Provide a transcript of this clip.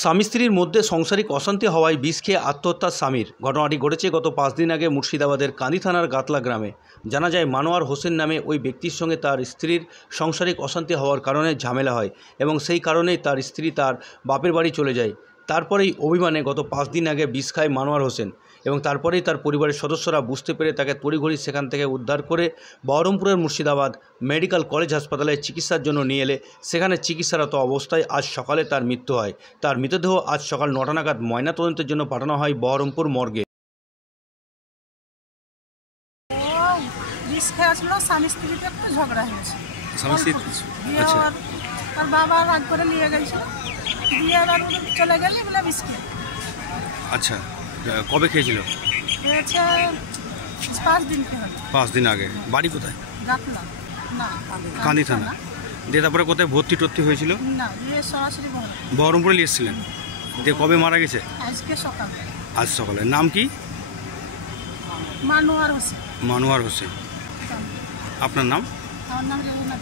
স্বামী স্ত্রীর মধ্যে সাংসারিক অশান্তি হওয়ায় বিষ খেয়ে আত্মহত্যা স্বামীর। ঘটনাটি ঘটেছে গত 5 দিন আগে মুর্শিদাবাদের কান্দি থানার গাতলা গ্রামে। জানা যায় মানোয়ার হোসেন নামে ওই ব্যক্তির সঙ্গে তার স্ত্রীর সাংসারিক অশান্তি হওয়ার কারণে ঝামেলা হয় এবং সেই কারণেই তার স্ত্রী তার বাপের বাড়ি চলে যায়। তারপরেই অভিমানে গত 5 দিন আগে বিষ খায় মানোয়ার হোসেন এবং তারপরেই তার পরিবারের সদস্যরা বুঝতে পেরে তাকে তড়িঘড়ি সেখান থেকে উদ্ধার করে বহরমপুরের মুর্শিদাবাদ মেডিকেল কলেজ হাসপাতালে চিকিৎসার জন্য নিয়ে এলে সেখানে চিকিৎসারত অবস্থায় আজ সকালে তার মৃত্যু হয়। তার মৃতদেহ আজ সকাল 9টা নাগাদ ময়নাতদন্তের জন্য পাঠানো হয় বহরমপুর মর্গে। বিষ খেয়েছিল, স্বামী স্ত্রীতে একটু ঝগড়া হয়েছে। তার বাবা রাগ করে নিয়ে গেছিল, দিয়ে এবার চলে গেলে বলে বিষ খেয়ে। আচ্ছা, কবে খেয়েছিল? খেয়েছে 5 দিন খেয়ে। 5 দিন আগে। বাড়ি কোথায়? গাতলা না, কান্দি থানা। দিয়ে তারপরে কোথায় ভর্তি হয়েছিল? না, দিয়ে সরাসরি বহরমপুরে নিয়ে এসেছিলেন। দিয়ে কবে মারা গেছে? আজকে সকালে। আজ সকালে। নাম কি? মানোয়ার হোসেন। মানোয়ার হোসেন। আপনার নাম? আমার নাম রেহুনা।